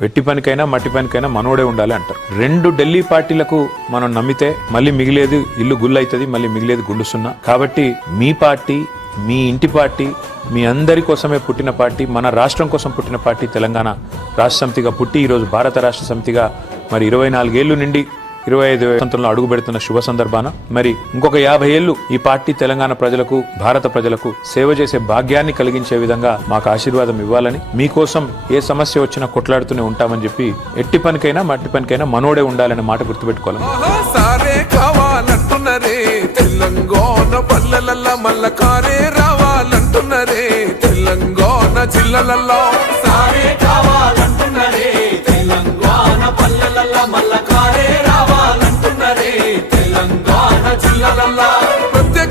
వెట్టి పనికైనా మట్టి పనికైనా మనోడే ఉండాలి అంటారు. రెండు ఢిల్లీ పార్టీలకు మనం నమ్మితే మళ్ళీ మిగిలేది ఇల్లు గుళ్ళు అవుతుంది మళ్ళీ మిగిలేది గుండు సున్నా కాబట్టి మీ పార్టీ మీ ఇంటి పార్టీ మీ అందరి కోసమే పుట్టిన పార్టీ మన రాష్ట్రం కోసం పుట్టిన పార్టీ తెలంగాణ రాష్ట్ర సమితిగా పుట్టి ఈరోజు భారత రాష్ట్ర సమితిగా మరి ఇరవై నాలుగేళ్ళు నుండి ఇరవై ఐదు వసంతంలో అడుగు పెడుతున్న శుభ సందర్భాన మరి ఇంకొక యాభై ఏళ్ళు ఈ పార్టీ తెలంగాణ ప్రజలకు భారత ప్రజలకు సేవ చేసే భాగ్యాన్ని కలిగించే విధంగా మాకు ఆశీర్వాదం ఇవ్వాలని మీకోసం ఏ సమస్య వచ్చినా కొట్లాడుతూనే ఉంటామని చెప్పి ఎట్టి పనికైనా మట్టి పనికైనా మనోడే ఉండాలనే మాట గుర్తుపెట్టుకోవాలి. సారే కావాలంటున్నరే తెలంగాణ పల్లెలల్ల మల్ల కారే రావాలంటున్నరే తెలంగాణ జిల్లలల్లో